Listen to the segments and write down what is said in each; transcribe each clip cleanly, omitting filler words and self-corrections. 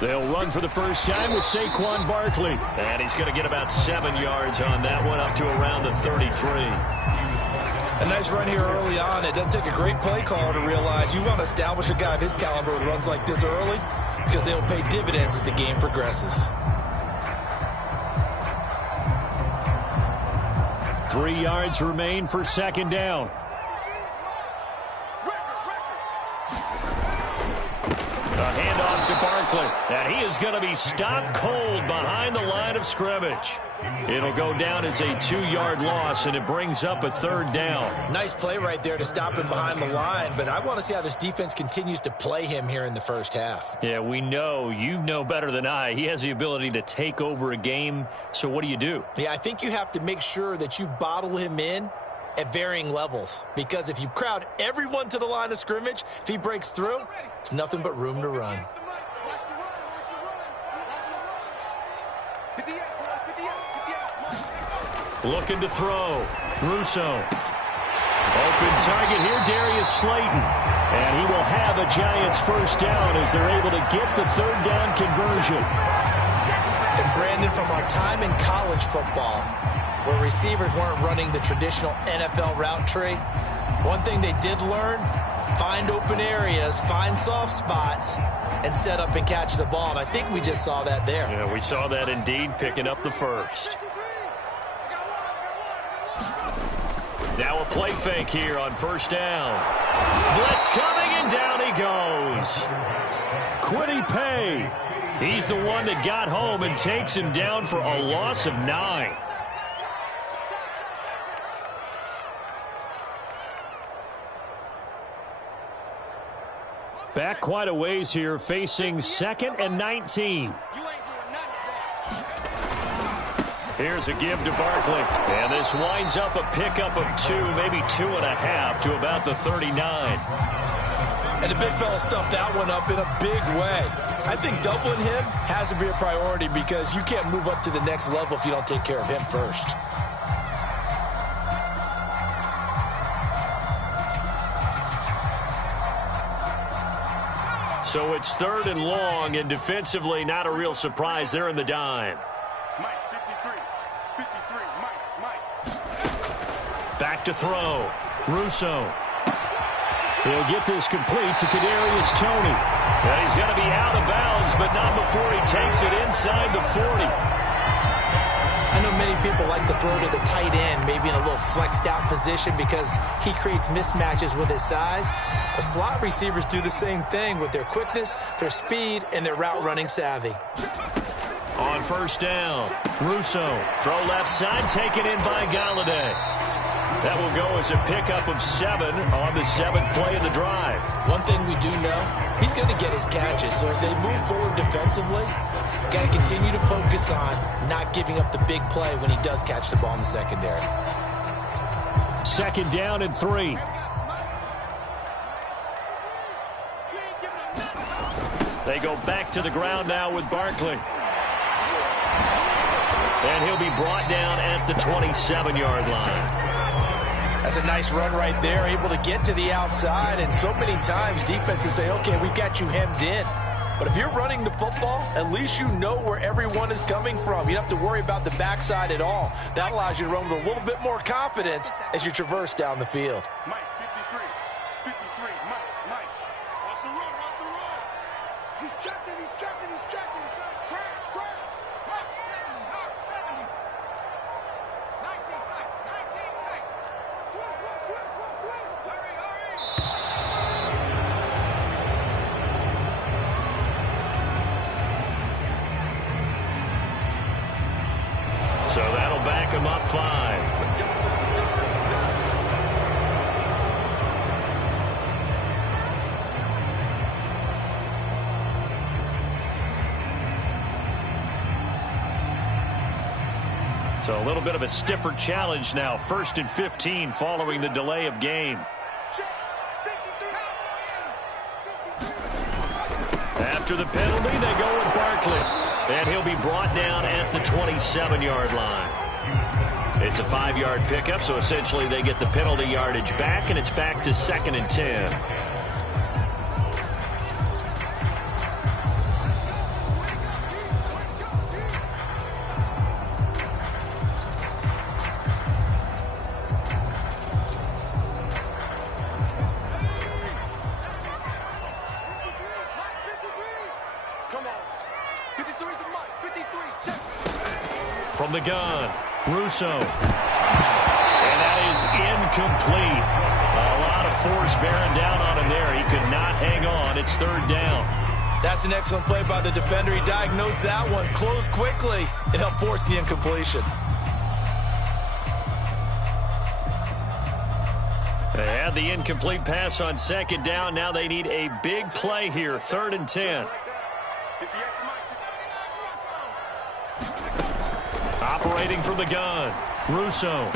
They'll run for the first time with Saquon Barkley. And he's going to get about 7 yards on that one, up to around the 33. A nice run here early on. It doesn't take a great play caller to realize you want to establish a guy of his caliber with runs like this early, because they'll pay dividends as the game progresses. 3 yards remain for second down. A handoff to Barkley, and he is going to be stopped cold behind the line of scrimmage. It'll go down as a 2-yard loss, and it brings up a third down. Nice play right there to stop him behind the line, but I want to see how this defense continues to play him here in the first half. Yeah, we know. You know better than I. He has the ability to take over a game, so what do? Yeah, I think you have to make sure that you bottle him in at varying levels, because if you crowd everyone to the line of scrimmage, if he breaks through, there's nothing but room to run. Looking to throw. Russo. Open target here, Darius Slayton. And he will have a Giants first down as they're able to get the third down conversion. And Brandon, from our time in college football, where receivers weren't running the traditional NFL route tree, one thing they did learn, find open areas, find soft spots, and set up and catch the ball. And I think we just saw that there. Yeah, we saw that indeed, picking up the first. Now a play fake here on first down. Blitz coming, and down he goes. Kwity Paye. He's the one that got home and takes him down for a loss of 9. Back quite a ways here, facing 2nd and 19. Here's a give to Barkley. And this winds up a pickup of 2, maybe 2.5 to about the 39. And the big fella stuffed that one up in a big way. I think doubling him has to be a priority, because you can't move up to the next level if you don't take care of him first. So it's 3rd and long, and defensively not a real surprise. They're in the dime. Back to throw. Russo. He'll get this complete to Kadarius Toney. And he's going to be out of bounds, but not before he takes it inside the 40. I know many people like to throw to the tight end, maybe in a little flexed out position, because he creates mismatches with his size. The slot receivers do the same thing with their quickness, their speed, and their route running savvy. On first down, Russo. Throw left side, taken in by Galladay. That will go as a pickup of 7 on the 7th play of the drive. One thing we do know, he's going to get his catches. So as they move forward defensively, got to continue to focus on not giving up the big play when he does catch the ball in the secondary. 2nd down and 3. They go back to the ground now with Barkley. And he'll be brought down at the 27-yard line. That's a nice run right there, able to get to the outside. And so many times defenses say, okay, we've got you hemmed in. But if you're running the football, at least you know where everyone is coming from. You don't have to worry about the backside at all. That allows you to run with a little bit more confidence as you traverse down the field. Mike, 53, Mike. Watch the run. He's checking. Crash. Mark 70. 19 tight. Hurry. So that'll back him up 5. So a little bit of a stiffer challenge now. 1st and 15 following the delay of game. After the penalty, they go with Barkley. And he'll be brought down at the 27-yard line. It's a 5-yard pickup, so essentially they get the penalty yardage back, and it's back to 2nd and 10. From the gun, Russo. And that is incomplete. A lot of force bearing down on him there. He could not hang on. It's third down. That's an excellent play by the defender. He diagnosed that one, closed quickly. It helped force the incompletion. They had the incomplete pass on second down. Now they need a big play here, 3rd and 10. Operating from the gun, Russo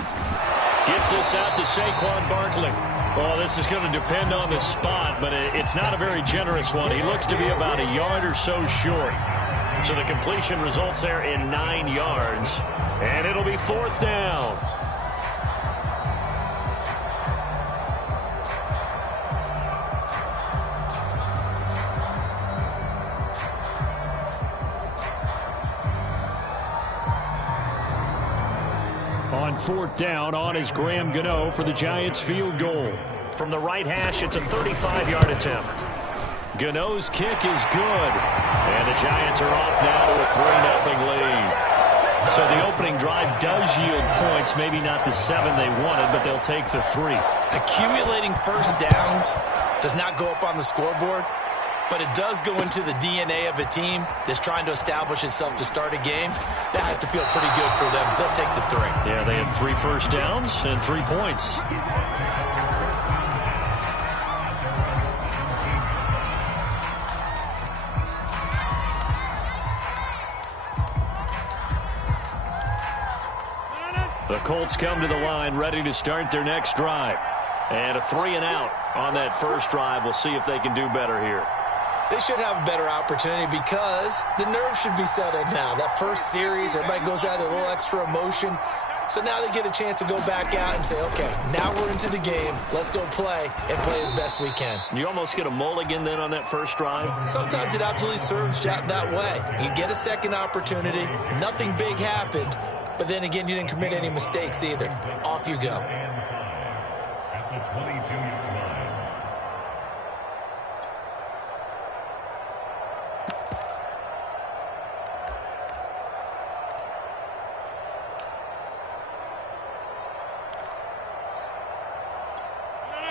gets this out to Saquon Barkley. Well, this is going to depend on the spot, but it's not a very generous one. He looks to be about a yard or so short. So the completion results there in 9 yards, and it'll be 4th down. On 4th down, on is Graham Gano for the Giants field goal. From the right hash, it's a 35-yard attempt. Gano's kick is good. And the Giants are off now to a 3-0 lead. So the opening drive does yield points, maybe not the 7 they wanted, but they'll take the 3. Accumulating first downs does not go up on the scoreboard, but it does go into the DNA of a team that's trying to establish itself to start a game. That has to feel pretty good for them. They'll take the 3. Yeah, they had 3 first downs and 3 points. The Colts come to the line, ready to start their next drive. And a 3-and-out on that first drive. We'll see if they can do better here. They should have a better opportunity because the nerves should be settled now. That first series, everybody goes out with a little extra emotion. So now they get a chance to go back out and say, okay, now we're into the game. Let's go play and play as best we can. You almost get a mulligan then on that first drive? Sometimes it absolutely serves that way. You get a second opportunity. Nothing big happened. But then again, you didn't commit any mistakes either. Off you go.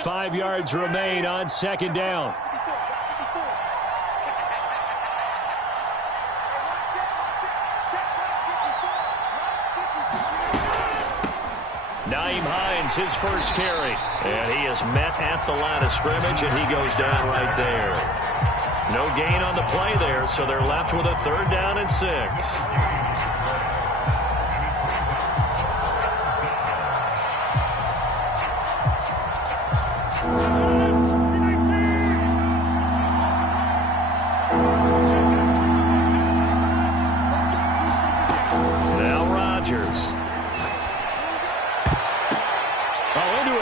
5 yards remain on second down. Nyheim Hines, his first carry. And he is met at the line of scrimmage, and he goes down right there. No gain on the play there, so they're left with a 3rd down and 6.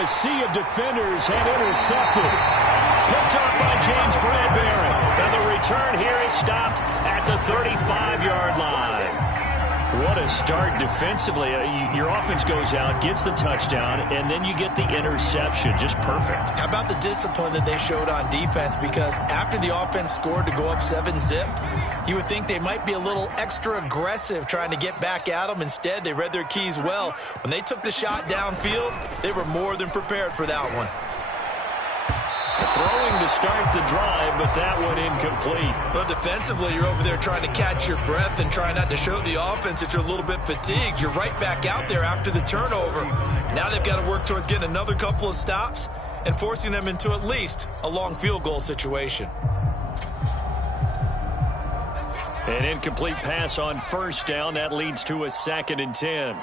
Sea of defenders have intercepted. Picked up by James Bradbury. And the return here is stopped at the 35-yard line. What a start defensively. Your offense goes out, gets the touchdown, and then you get the interception. Just perfect. How about the discipline that they showed on defense? Because after the offense scored to go up 7-zip, you would think they might be a little extra aggressive trying to get back at them. Instead, they read their keys well. When they took the shot downfield, they were more than prepared for that one. Throwing to start the drive, but that one incomplete. Well, defensively, you're over there trying to catch your breath and try not to show the offense that you're a little bit fatigued. You're right back out there after the turnover. Now they've got to work towards getting another couple of stops and forcing them into at least a long field goal situation. An incomplete pass on first down. That leads to a 2nd and 10.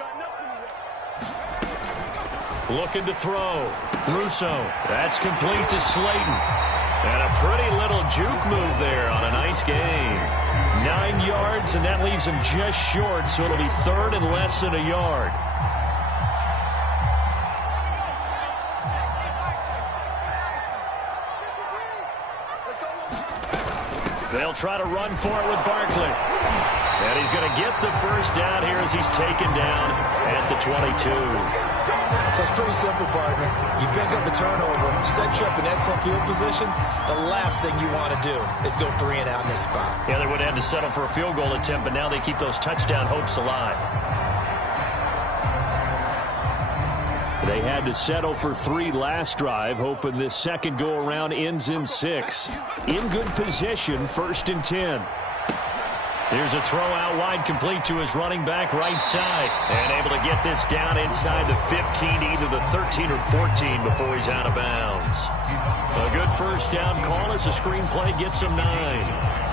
Looking to throw. Russo. That's complete to Slayton. And a pretty little juke move there on a nice game. 9 yards, and that leaves him just short, so it'll be 3rd and less than a yard. They'll try to run for it with Barkley. And he's going to get the first down here as he's taken down at the 22. So it's pretty simple, partner. You pick up a turnover, set you up in excellent field position. The last thing you want to do is go 3-and-out in this spot. Yeah, they would have had to settle for a field goal attempt, but now they keep those touchdown hopes alive. They had to settle for 3 last drive, hoping this second go-around ends in 6. In good position, 1st and 10. Here's a throw out wide, complete to his running back right side. And able to get this down inside the 15, either the 13 or 14 before he's out of bounds. A good first down call as the screenplay gets him 9.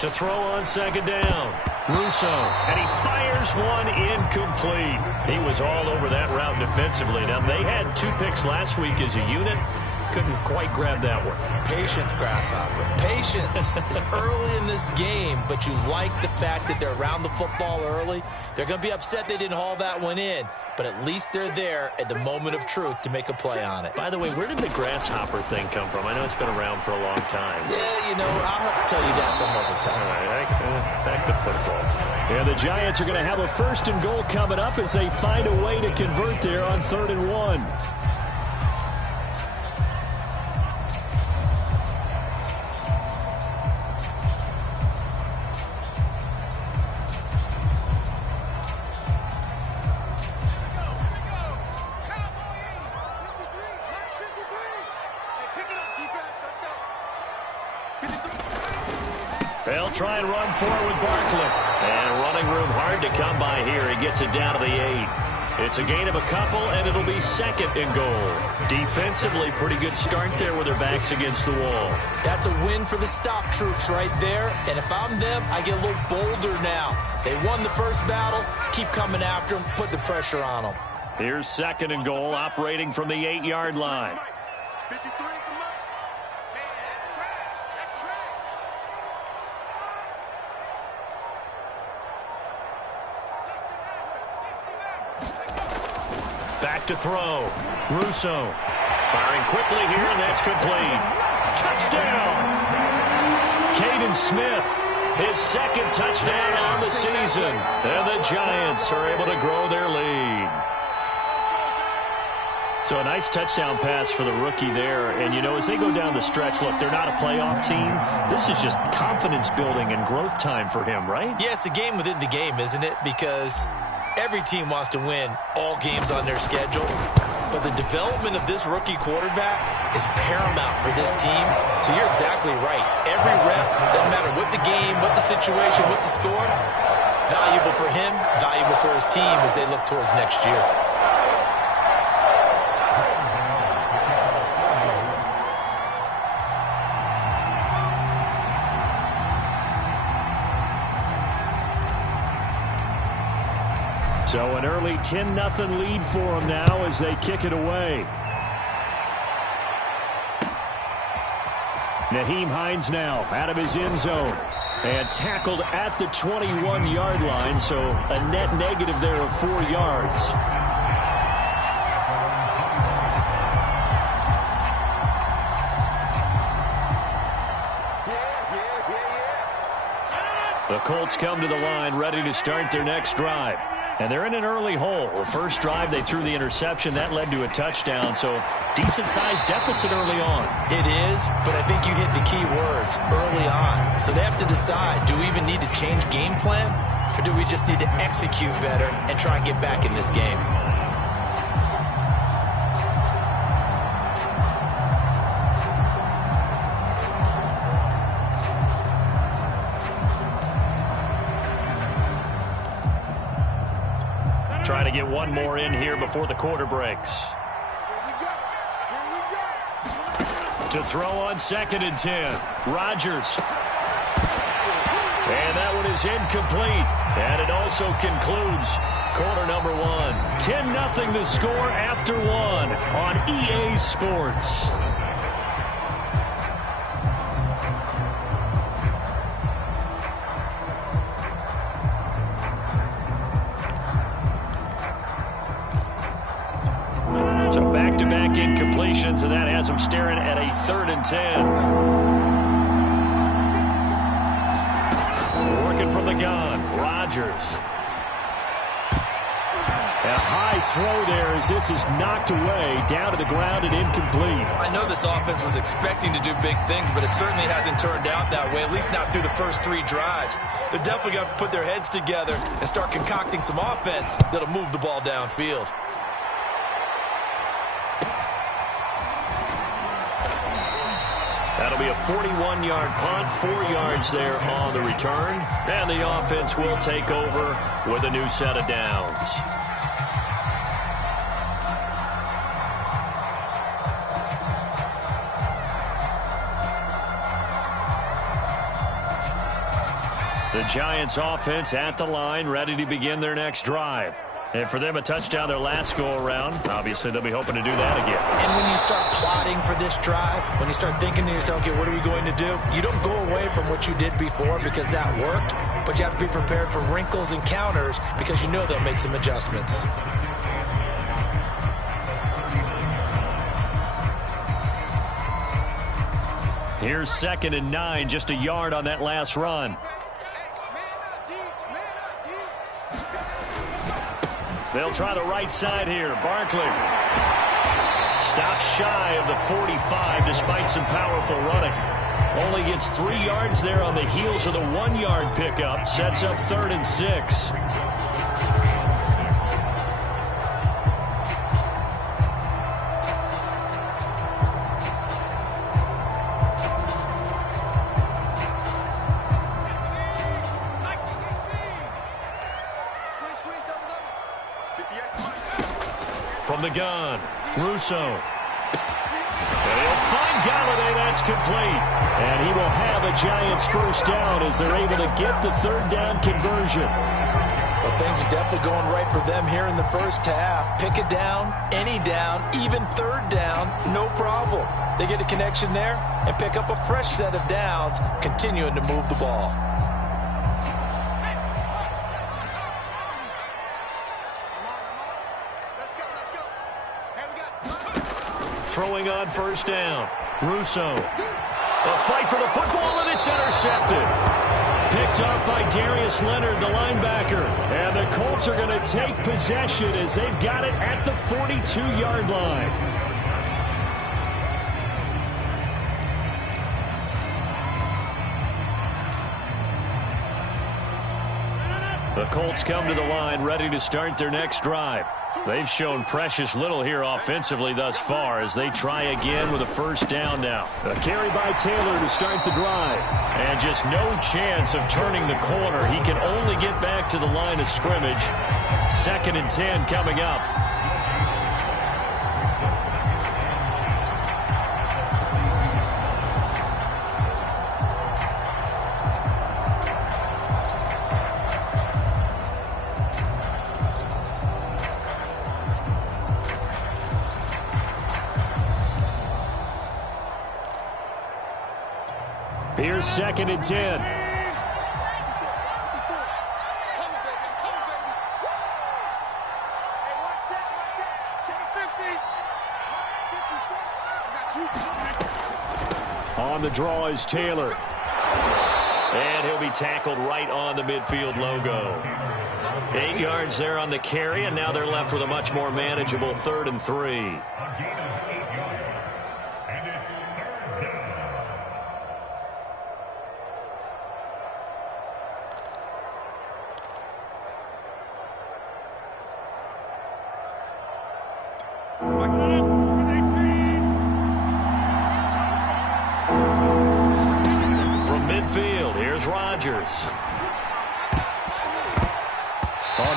To throw on second down. Russo, and he fires one incomplete. He was all over that route defensively. Now, they had 2 picks last week as a unit. Couldn't quite grab that one. Patience, Grasshopper. Patience. It's early in this game, but you like the fact that they're around the football early. They're going to be upset they didn't haul that one in, but at least they're there at the moment of truth to make a play on it. By the way, where did the grasshopper thing come from? I know it's been around for a long time. Yeah, you know, I'll have to tell you that some other time. All right, back to football. Yeah, the Giants are going to have a 1st and goal coming up as they find a way to convert there on 3rd and 1. They'll try and run forward with Barkley. And running room hard to come by here. He gets it down to the 8. It's a gain of a couple, and it'll be 2nd and goal. Defensively, pretty good start there with their backs against the wall. That's a win for the stop troops right there. And if I'm them, I get a little bolder now. They won the first battle. Keep coming after them. Put the pressure on them. Here's 2nd and goal, operating from the 8-yard line. 53 for Mike. Man, that's trash. That's trash. Back to throw. Russo firing quickly here, and that's complete. Touchdown! Caden Smith, his 2nd touchdown on the season. And the Giants are able to grow their lead. So a nice touchdown pass for the rookie there. And, you know, as they go down the stretch, look, they're not a playoff team. This is just confidence building and growth time for him, right? Yeah, it's a game within the game, isn't it? Because every team wants to win all games on their schedule. But the development of this rookie quarterback is paramount for this team. So you're exactly right. Every rep, doesn't matter what the game, what the situation, what the score, valuable for him, valuable for his team as they look towards next year. So an early 10-0 lead for them now as they kick it away. Nyheim Hines now out of his end zone. And tackled at the 21-yard line, so a net negative there of 4 yards. The Colts come to the line ready to start their next drive. And they're in an early hole. The first drive, they threw the interception. That led to a touchdown. So decent-sized deficit early on. It is, but I think you hit the key words early on. So they have to decide, do we even need to change game plan? Or do we just need to execute better and try and get back in this game? Trying to get one more in here before the quarter breaks. To throw on 2nd and 10. Rodgers. And that one is incomplete. And it also concludes quarter number 1. 10-0 the score after 1 on EA Sports. So back-to-back incompletions, and that has them staring at a 3rd and 10. the gun, Rodgers. A high throw there as this is knocked away, down to the ground and incomplete. I know this offense was expecting to do big things, but it certainly hasn't turned out that way, at least not through the first 3 drives. They're definitely going to have to put their heads together and start concocting some offense that'll move the ball downfield. That'll be a 41-yard punt, 4 yards there on the return. And the offense will take over with a new set of downs. The Giants offense at the line, ready to begin their next drive. And for them, a touchdown their last go-around. Obviously, they'll be hoping to do that again. And when you start plotting for this drive, when you start thinking to yourself, okay, what are we going to do? You don't go away from what you did before because that worked, but you have to be prepared for wrinkles and counters because you know they'll make some adjustments. Here's 2nd and 9, just a yard on that last run. They'll try the right side here. Barkley stops shy of the 45 despite some powerful running. Only gets 3 yards there on the heels of the 1-yard pickup. Sets up 3rd and 6. From the gun, Russo. And he'll find Galladay. That's complete. And he will have a Giants first down as they're able to get the 3rd down conversion. Well, things are definitely going right for them here in the first half. Pick a down, any down, even 3rd down, no problem. They get a connection there and pick up a fresh set of downs, continuing to move the ball. Throwing on first down. Russo. A fight for the football, and it's intercepted. Picked up by Darius Leonard, the linebacker. And the Colts are going to take possession as they've got it at the 42-yard line. The Colts come to the line ready to start their next drive. They've shown precious little here offensively thus far as they try again with a first down now. A carry by Taylor to start the drive. And just no chance of turning the corner. He can only get back to the line of scrimmage. 2nd and 10 coming up. Here's 2nd and 10. On the draw is Taylor. And he'll be tackled right on the midfield logo. 8 yards there on the carry, and now they're left with a much more manageable 3rd and 3.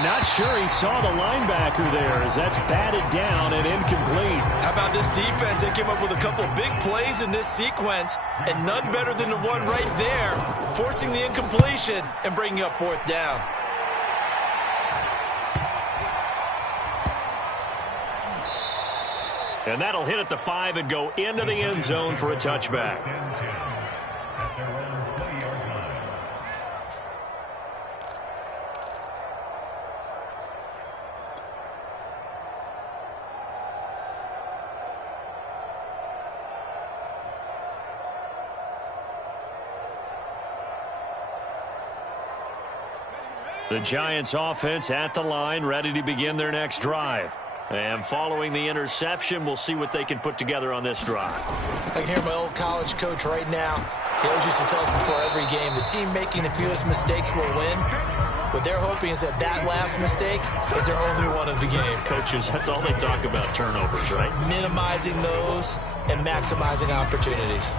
Not sure he saw the linebacker there as that's batted down and incomplete. How about this defense? They came up with a couple big plays in this sequence, and none better than the one right there, forcing the incompletion and bringing up 4th down. And that'll hit at the 5 and go into the end zone for a touchback. The Giants offense at the line, ready to begin their next drive. And following the interception, we'll see what they can put together on this drive. I can hear my old college coach right now. He always used to tell us before every game, the team making the fewest mistakes will win. What they're hoping is that last mistake is their only one of the game. Coaches, that's all they talk about, turnovers, right? Minimizing those and maximizing opportunities.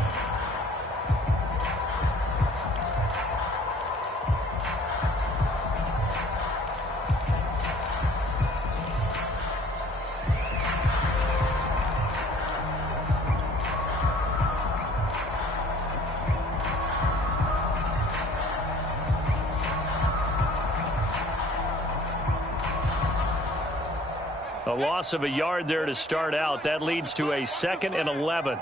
A loss of a yard there to start out. That leads to a 2nd and 11.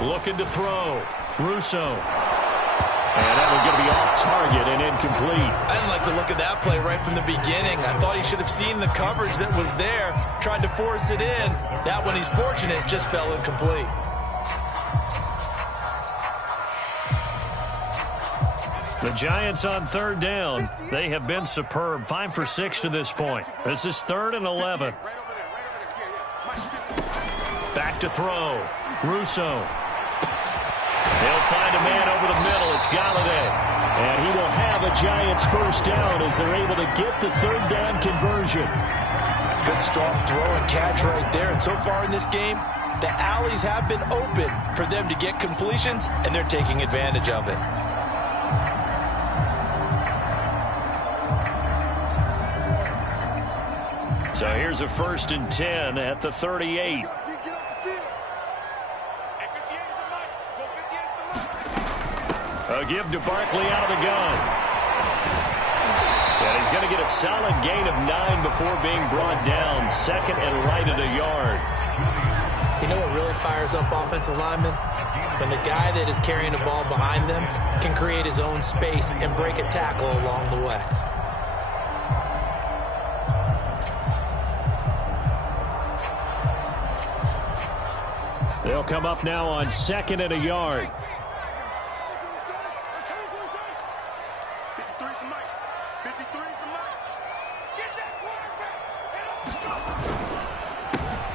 Looking to throw. Russo. And that one going to be off target and incomplete. I didn't like the look of that play right from the beginning. I thought he should have seen the coverage that was there, tried to force it in. That one, he's fortunate, just fell incomplete. The Giants on 3rd down. They have been superb. 5 for 6 to this point. This is 3rd and 11. Back to throw. Russo. They'll find a man over the middle. It's Galladay. And he will have a Giants first down as they're able to get the 3rd down conversion. Good strong throw and catch right there. And so far in this game, the alleys have been open for them to get completions, and they're taking advantage of it. So here's a 1st and 10 at the 38. A give to Barkley out of the gun. And he's going to get a solid gain of 9 before being brought down. 2nd and right at a yard. You know what really fires up offensive linemen? When the guy that is carrying the ball behind them can create his own space and break a tackle along the way. They'll come up now on 2nd and a yard.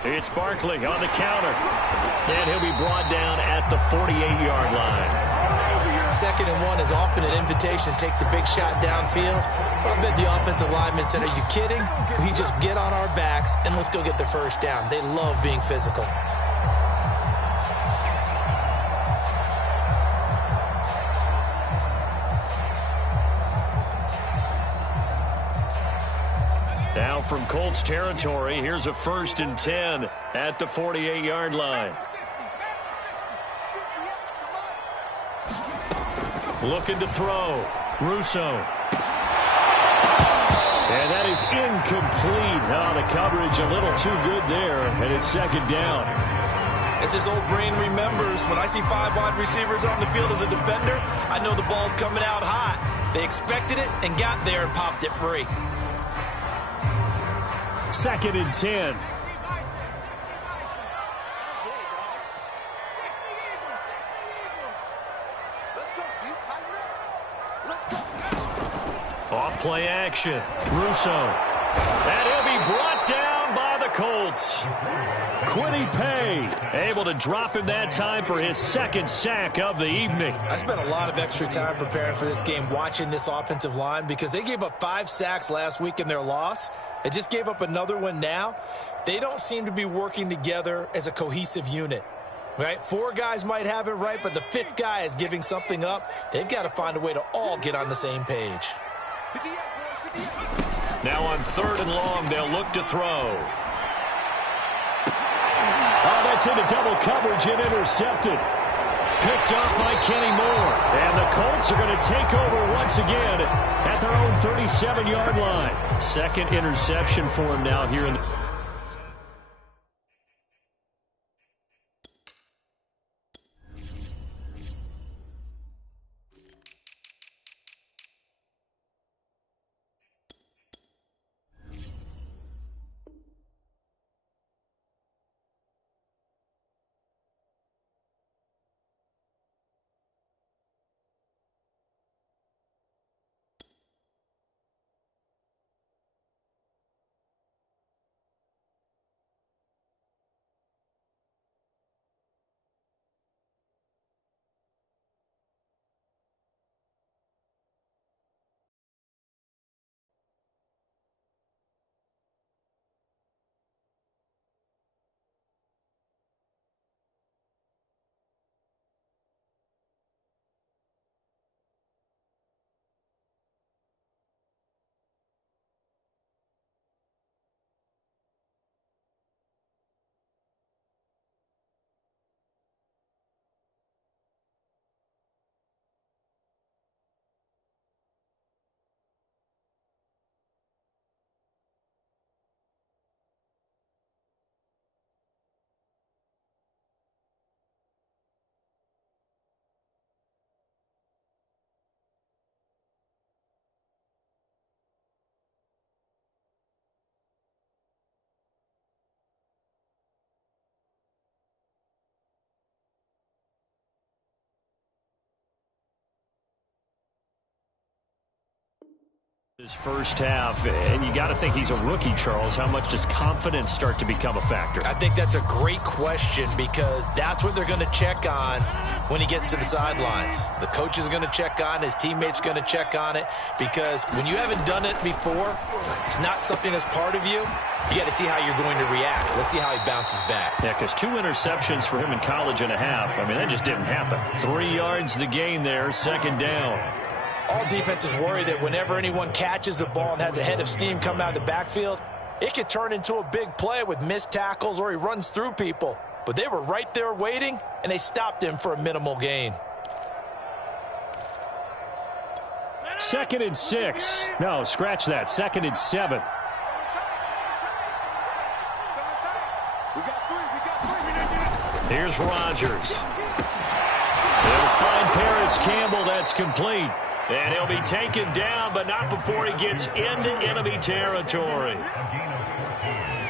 It's Barkley on the counter. And he'll be brought down at the 48-yard line. 2nd and 1 is often an invitation to take the big shot downfield. I bet the offensive lineman said, are you kidding? We just get on our backs and let's go get the first down. They love being physical. Now from Colts territory, here's a 1st and 10 at the 48-yard line. Looking to throw. Russo. And that is incomplete. Now the coverage a little too good there, and it's 2nd down. As his old brain remembers, when I see 5 wide receivers on the field as a defender, I know the ball's coming out hot. They expected it and got there and popped it free. 2nd and 10. Off play action. Russo. And he'll be brought down by the Colts. Kwity Paye able to drop him that time for his 2nd sack of the evening. I spent a lot of extra time preparing for this game watching this offensive line because they gave up 5 sacks last week in their loss. They just gave up another one now. They don't seem to be working together as a cohesive unit. Right? 4 guys might have it right, but the 5th guy is giving something up. They've got to find a way to all get on the same page. Now on 3rd and long, they'll look to throw. Oh, that's into double coverage and intercepted. Picked off by Kenny Moore. And the Colts are going to take over once again at their own 37-yard line. 2nd interception for him now here in the His first half, and you got to think he's a rookie, Charles. How much does confidence start to become a factor? I think that's a great question because that's what they're going to check on when he gets to the sidelines. The coach is going to check on, his teammates going to check on it because when you haven't done it before, it's not something that's part of you. You got to see how you're going to react. Let's see how he bounces back. Yeah, because 2 interceptions for him in college and a half. I mean, that just didn't happen. 3 yards the gain there, second down. All defenses worry that whenever anyone catches the ball and has a head of steam coming out of the backfield, it could turn into a big play with missed tackles or he runs through people. But they were right there waiting, and they stopped him for a minimal gain. 2nd and 6. No, scratch that. 2nd and 7. Here's Rodgers. They'll find Paris Campbell. That's complete. And he'll be taken down, but not before he gets into enemy territory.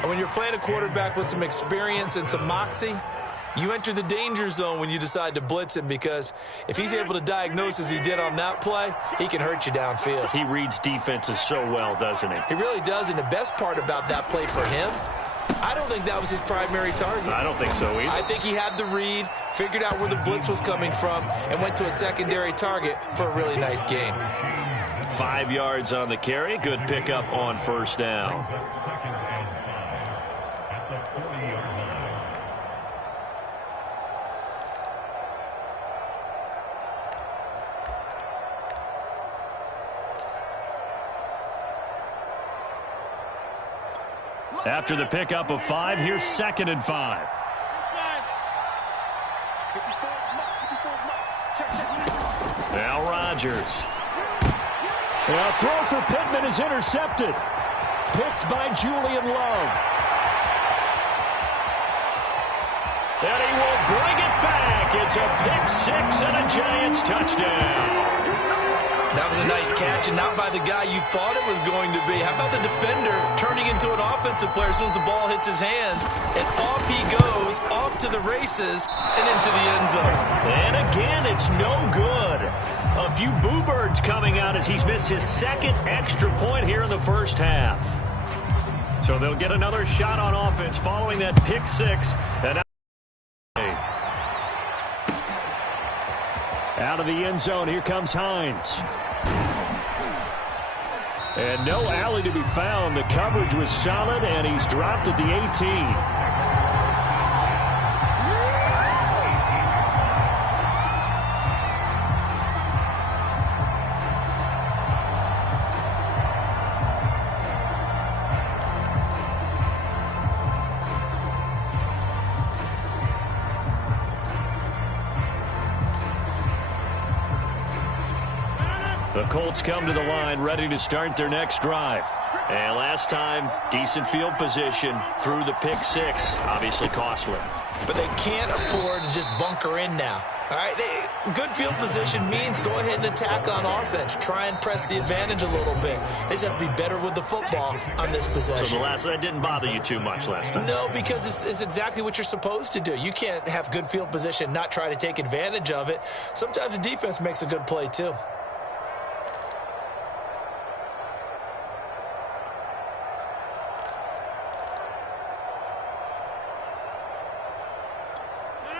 When you're playing a quarterback with some experience and some moxie, you enter the danger zone when you decide to blitz him because if he's able to diagnose as he did on that play, he can hurt you downfield. He reads defenses so well, doesn't he? He really does, and the best part about that play for him, I don't think that was his primary target. I don't think so either. I think he had the read, figured out where the blitz was coming from, and went to a secondary target for a really nice gain. 5 yards on the carry. Good pickup on first down. After the pickup of 5, here's 2nd and 5. Now Rodgers. A throw for Pittman is intercepted. Picked by Julian Love. And he will bring it back. It's a pick 6 and a Giants touchdown. That was a nice catch, and not by the guy you thought it was going to be. How about the defender turning into an offensive player as soon as the ball hits his hands, and off he goes, off to the races, and into the end zone. And again, it's no good. A few boo birds coming out as he's missed his 2nd extra point here in the first half. So they'll get another shot on offense following that pick 6. And out of the end zone, here comes Hines. And no alley to be found. The coverage was solid, and he's dropped at the 18. The Colts come to the line ready to start their next drive. And last time, decent field position through the pick 6. Obviously costly. But they can't afford to just bunker in now. All right, good field position means go ahead and attack on offense. Try and press the advantage a little bit. They just have to be better with the football on this possession. So that didn't bother you too much last time? No, because it's exactly what you're supposed to do. You can't have good field position, not try to take advantage of it. Sometimes the defense makes a good play too.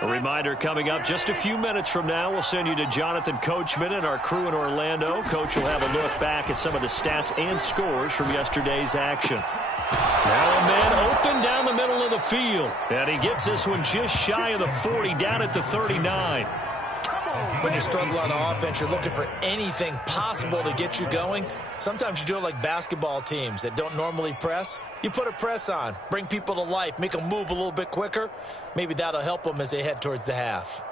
A reminder coming up just a few minutes from now, we'll send you to Jonathan Coachman and our crew in Orlando. Coach will have a look back at some of the stats and scores from yesterday's action. Now a man open down the middle of the field. And he gets this one just shy of the 40, down at the 39. When you struggle on offense, you're looking for anything possible to get you going. Sometimes you do it like basketball teams that don't normally press. You put a press on, bring people to life, make them move a little bit quicker. Maybe that'll help them as they head towards the half.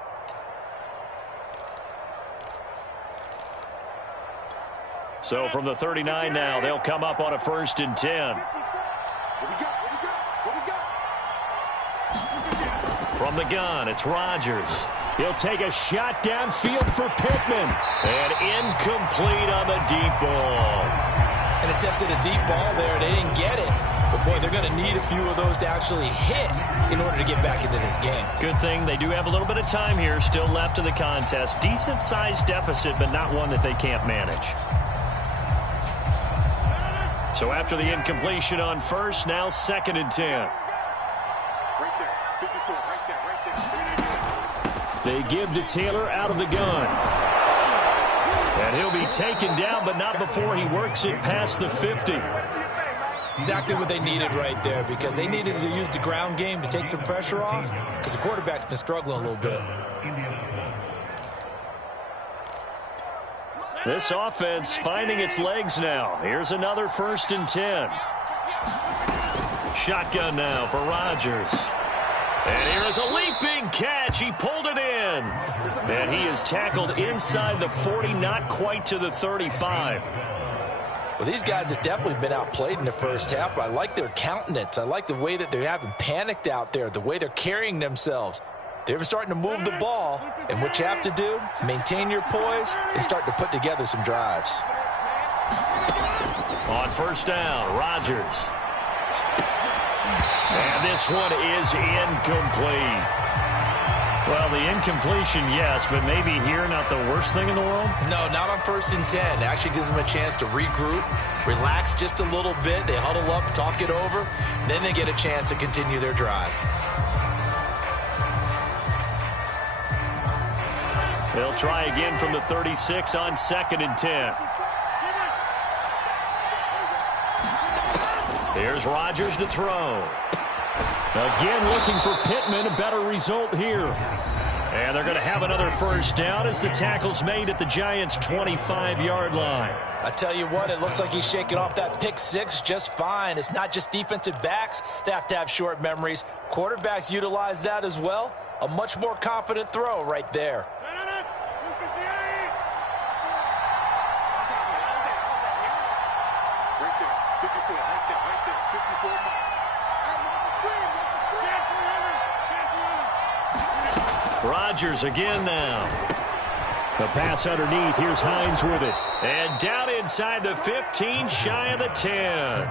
So from the 39 now, they'll come up on a 1st and 10. From the gun, it's Rodgers. He'll take a shot downfield for Pittman. And incomplete on the deep ball. And attempted a deep ball there. They didn't get it. But, boy, they're going to need a few of those to actually hit in order to get back into this game. Good thing they do have a little bit of time here still left in the contest. Decent-sized deficit, but not one that they can't manage. So after the incompletion on first, now 2nd and 10. Right there. 54. Right there. They give to Taylor out of the gun. And he'll be taken down, but not before he works it past the 50. Exactly what they needed right there, because they needed to use the ground game to take some pressure off, because the quarterback's been struggling a little bit. This offense finding its legs now. Here's another 1st and 10. Shotgun now for Rodgers. And here is a leaping catch. He pulled it in. And he is tackled inside the 40, not quite to the 35. Well, these guys have definitely been outplayed in the first half, but I like their countenance. I like the way that they haven't panicked out there, the way they're carrying themselves. They're starting to move the ball, and what you have to do is maintain your poise and start to put together some drives. On 1st down, Rodgers. And this one is incomplete. Well, the incompletion, yes, but maybe here not the worst thing in the world? No, not on 1st and 10. It actually gives them a chance to regroup, relax just a little bit. They huddle up, talk it over. Then they get a chance to continue their drive. They'll try again from the 36 on 2nd and 10. Here's Rodgers to throw. Again looking for Pittman, a better result here. And they're going to have another 1st down as the tackle's made at the Giants' 25-yard line. I tell you what, it looks like he's shaking off that pick six just fine. It's not just defensive backs that have short memories. Quarterbacks utilize that as well. A much more confident throw right there. Right there. 54. Right there. 54. Rodgers again now. The pass underneath. Here's Hines with it. And down inside the 15, shy of the 10.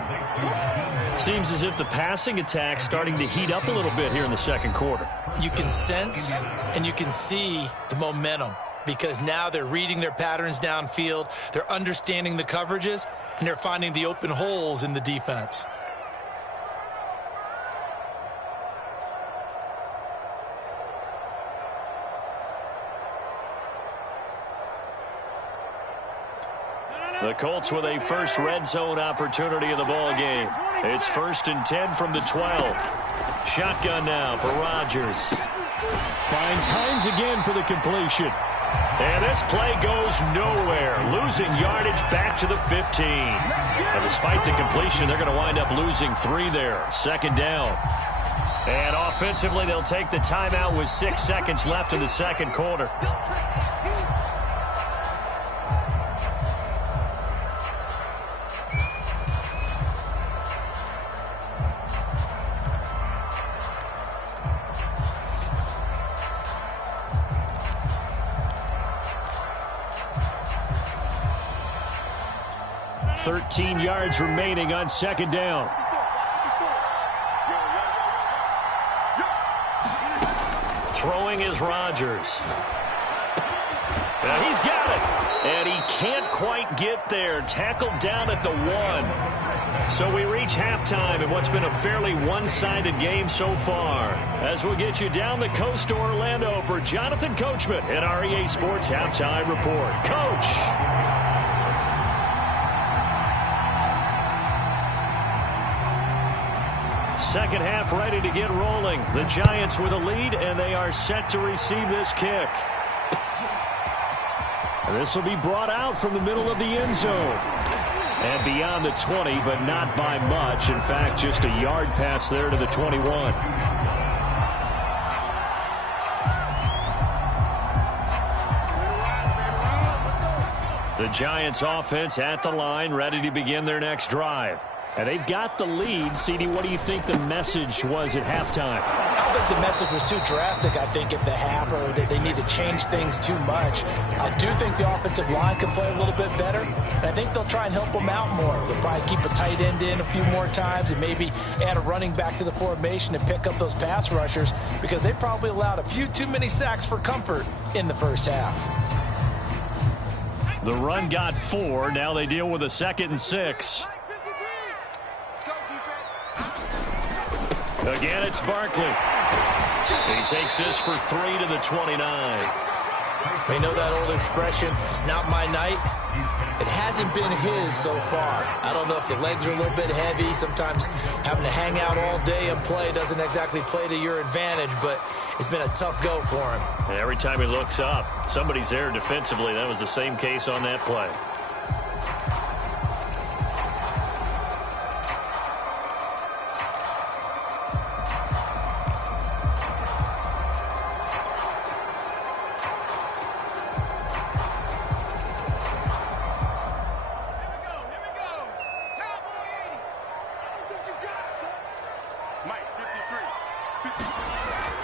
Seems as if the passing attack's starting to heat up a little bit here in the 2nd quarter. You can sense and you can see the momentum, because now they're reading their patterns downfield, they're understanding the coverages, and they're finding the open holes in the defense. The Colts with a first red zone opportunity of the ball game. It's 1st and 10 from the 12. Shotgun now for Rodgers. Finds Hines again for the completion. And this play goes nowhere. Losing yardage back to the 15. And despite the completion, they're going to wind up losing 3 there. 2nd down. And offensively, they'll take the timeout with 6 seconds left in the 2nd quarter. $13 yards remaining on 2nd down. Throwing is Rodgers. And he's got it. And he can't quite get there. Tackled down at the 1. So we reach halftime in what's been a fairly one-sided game so far. As we'll get you down the coast to Orlando for Jonathan Coachman at our EA Sports Halftime Report. Coach. Second half ready to get rolling. The Giants with a lead, and they are set to receive this kick. This will be brought out from the middle of the end zone. And beyond the 20, but not by much. In fact, just a yard pass there to the 21. The Giants offense at the line, ready to begin their next drive. And they've got the lead. CD, what do you think the message was at halftime? I don't think the message was too drastic, I think, at the half, or that they need to change things too much. I do think the offensive line can play a little bit better. And I think they'll try and help them out more. They'll probably keep a tight end in a few more times and maybe add a running back to the formation and pick up those pass rushers, because they probably allowed a few too many sacks for comfort in the first half. The run got 4. Now they deal with a 2nd and 6. Again, it's Barkley. He takes this for 3 to the 29. We know that old expression, it's not my night. It hasn't been his so far. I don't know if the legs are a little bit heavy. Sometimes having to hang out all day and play doesn't exactly play to your advantage, but it's been a tough go for him. And every time he looks up, somebody's there defensively. That was the same case on that play.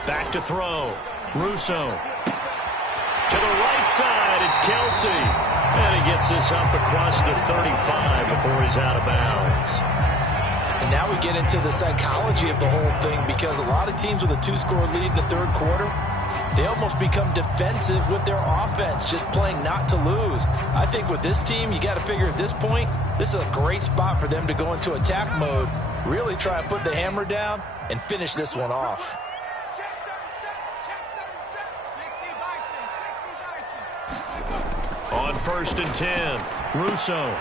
Back to throw. Russo. To the right side, it's Kelsey. And he gets this up across the 35 before he's out of bounds. And now we get into the psychology of the whole thing, because a lot of teams with a 2-score lead in the third quarter, they almost become defensive with their offense, just playing not to lose. I think with this team, you got to figure at this point, this is a great spot for them to go into attack mode, really try and put the hammer down and finish this one off. On 1st and 10, Russo.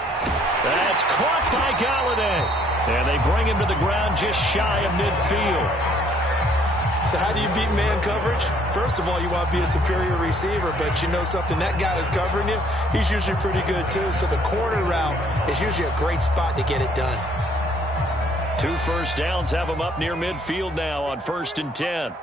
That's caught by Galladay. And they bring him to the ground just shy of midfield. So how do you beat man coverage? First of all, you want to be a superior receiver, but you know something, that guy who's covering you, he's usually pretty good too. So the corner route is usually a great spot to get it done. 2 first downs have him up near midfield now on 1st and 10.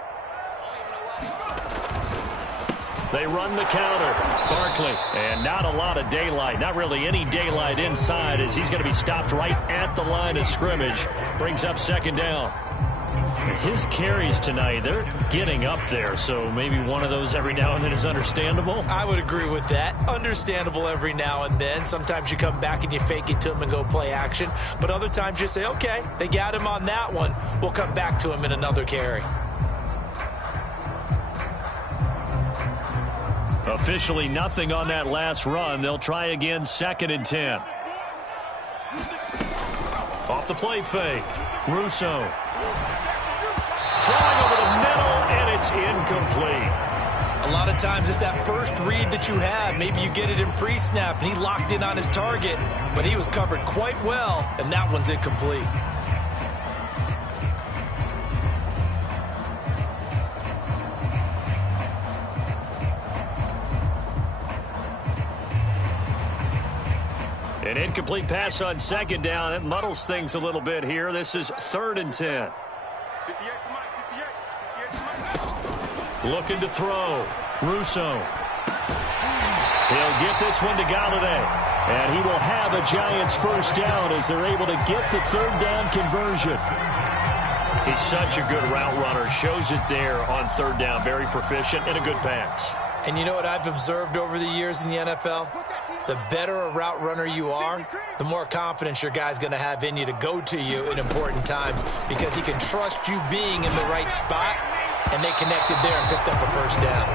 They run the counter. Barkley. And not a lot of daylight. Not really any daylight inside, as he's going to be stopped right at the line of scrimmage. Brings up 2nd down. His carries tonight, they're getting up there. So maybe one of those every now and then is understandable. I would agree with that. Understandable every now and then. Sometimes you come back and you fake it to him and go play action. But other times you say, okay, they got him on that one. We'll come back to him in another carry. Officially nothing on that last run. They'll try again, 2nd and 10. Off the play fake. Russo. Throwing over the middle, and it's incomplete. A lot of times it's that first read that you have. Maybe you get it in pre-snap, and he locked in on his target, but he was covered quite well, and that one's incomplete. An incomplete pass on 2nd down. It muddles things a little bit here. This is 3rd and 10. Looking to throw. Russo. He'll get this one to Galladay. And he will have a Giants first down as they're able to get the 3rd down conversion. He's such a good route runner. Shows it there on 3rd down. Very proficient and a good pass. And you know what I've observed over the years in the NFL? The better a route runner you are, the more confidence your guy's going to have in you to go to you in important times, because he can trust you being in the right spot, and they connected there and picked up a first down.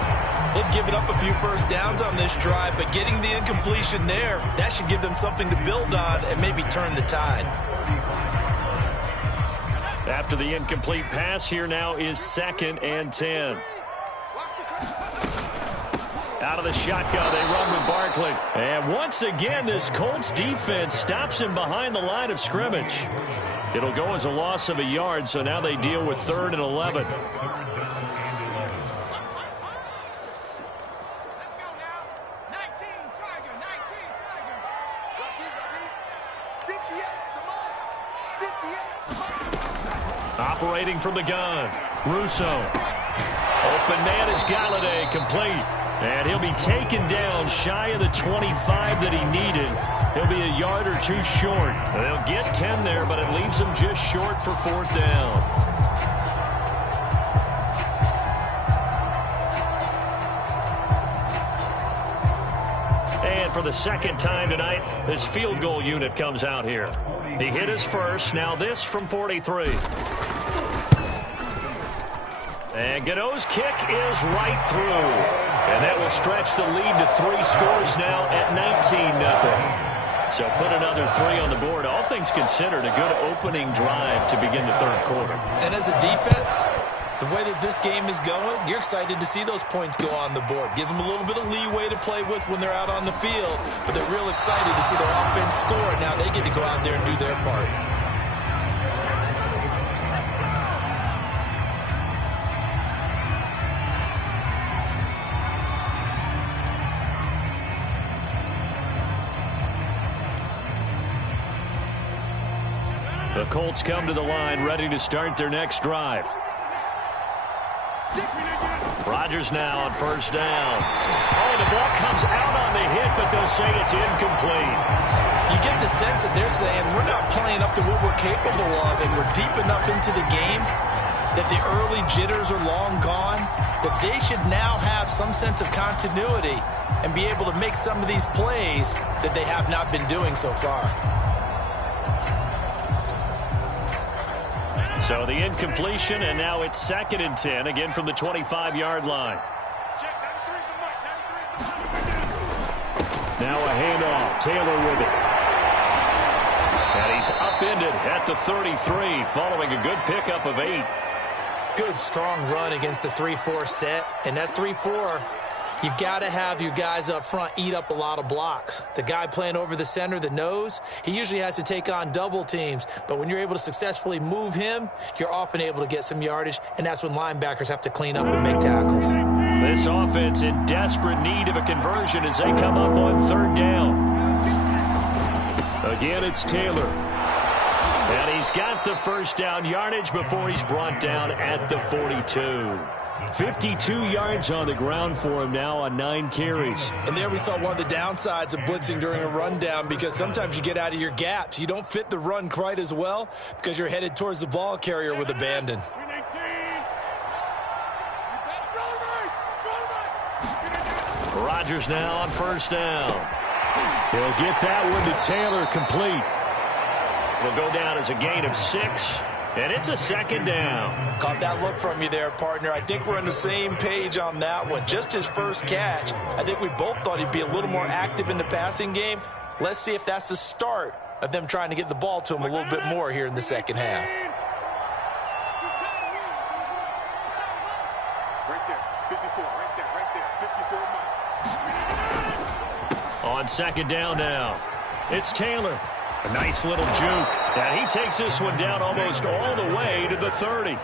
They've given up a few first downs on this drive, but getting the incompletion there, that should give them something to build on and maybe turn the tide. After the incomplete pass, here now is 2nd and 10. Out of the shotgun, they run with Barkley. And once again, this Colts defense stops him behind the line of scrimmage. It'll go as a loss of a yard, so now they deal with 3rd and 11. Let's go now. 19, Tiger, 19, Tiger. 58, come on. 58, Operating from the gun, Russo. Open man is Galladay, complete. And he'll be taken down shy of the 25 that he needed. He'll be a yard or 2 short. They'll get 10 there, but it leaves them just short for 4th down. And for the 2nd time tonight, this field goal unit comes out here. He hit his first. Now this from 43. And Gano's kick is right through. And that will stretch the lead to 3 scores now at 19-0. So put another 3 on the board. All things considered, a good opening drive to begin the third quarter. And as a defense, the way that this game is going, you're excited to see those points go on the board. Gives them a little bit of leeway to play with when they're out on the field, but they're real excited to see their offense score. Now they get to go out there and do their part. The Colts come to the line, ready to start their next drive. Rodgers now on first down. Oh, the ball comes out on the hit, but they'll say it's incomplete. You get the sense that they're saying we're not playing up to what we're capable of, and we're deep enough into the game that the early jitters are long gone, that they should now have some sense of continuity and be able to make some of these plays that they have not been doing so far. So the incompletion, and now it's 2nd and 10, again from the 25-yard line. Now a handoff. Taylor with it. And he's upended at the 33, following a good pickup of 8. Good, strong run against the 3-4 set. And that 3-4, you've got to have your guys up front eat up a lot of blocks. The guy playing over the center, the nose, he usually has to take on double teams. But when you're able to successfully move him, you're often able to get some yardage, and that's when linebackers have to clean up and make tackles. This offense in desperate need of a conversion as they come up on 3rd down. Again, it's Taylor. And he's got the first down yardage before he's brought down at the 42. 52 yards on the ground for him now on 9 carries. And there we saw one of the downsides of blitzing during a rundown, because sometimes you get out of your gaps. You don't fit the run quite as well because you're headed towards the ball carrier with abandon. Rodgers now on first down. He'll get that one to Taylor, complete. Will go down as a gain of 6, and it's a 2nd down. Caught that look from you there, partner. I think we're on the same page on that one. Just his first catch. I think we both thought he'd be a little more active in the passing game. Let's see if that's the start of them trying to get the ball to him a little bit more here in the second half. Right there, 54, right there, 54. On 2nd down now, it's Taylor. A nice little juke. And he takes this one down almost all the way to the 30.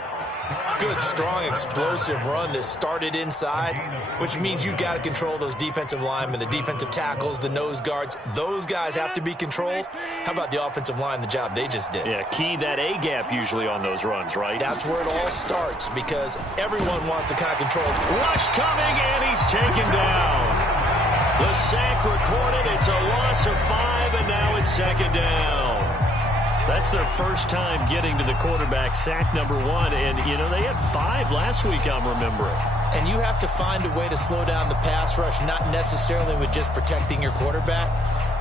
Good, strong, explosive run that started inside, which means you've got to control those defensive linemen, the defensive tackles, the nose guards. Those guys have to be controlled. How about the offensive line, the job they just did? Yeah, key that A-gap usually on those runs, right? That's where it all starts, because everyone wants to kind of control. Rush coming, and he's taken down. The sack recorded. It's a loss of 5, and now it's 2nd down. That's their first time getting to the quarterback, sack number 1. And, you know, they had 5 last week, I'm remembering. And you have to find a way to slow down the pass rush, not necessarily with just protecting your quarterback,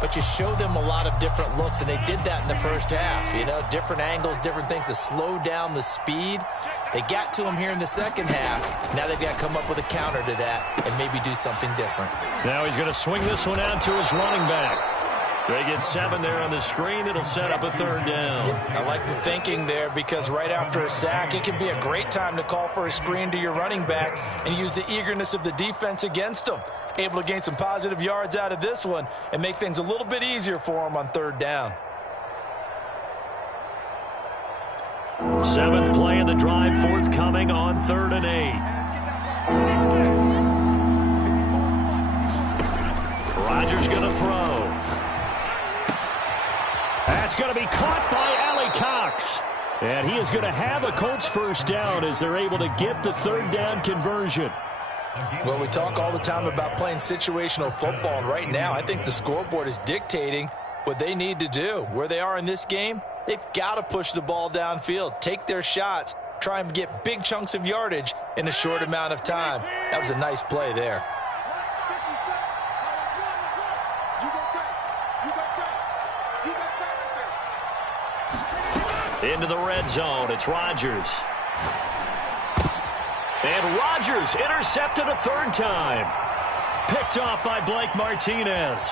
but you show them a lot of different looks, and they did that in the first half. You know, different angles, different things to slow down the speed. They got to him here in the second half. Now they've got to come up with a counter to that and maybe do something different. Now he's going to swing this one out to his running back. They get 7 there on the screen. It'll set up a 3rd down. I like the thinking there, because right after a sack, it can be a great time to call for a screen to your running back and use the eagerness of the defense against them. Able to gain some positive yards out of this one and make things a little bit easier for them on 3rd down. 7th play of the drive, forthcoming on 3rd and 8. Rodgers going to throw. That's going to be caught by Allie Cox. And he is going to have a Colts first down as they're able to get the 3rd down conversion. Well, we talk all the time about playing situational football, and right now I think the scoreboard is dictating what they need to do. Where they are in this game, they've got to push the ball downfield, take their shots, try and get big chunks of yardage in a short amount of time. That was a nice play there. Into the red zone, it's Rodgers. And Rodgers intercepted a 3rd time. Picked off by Blake Martinez.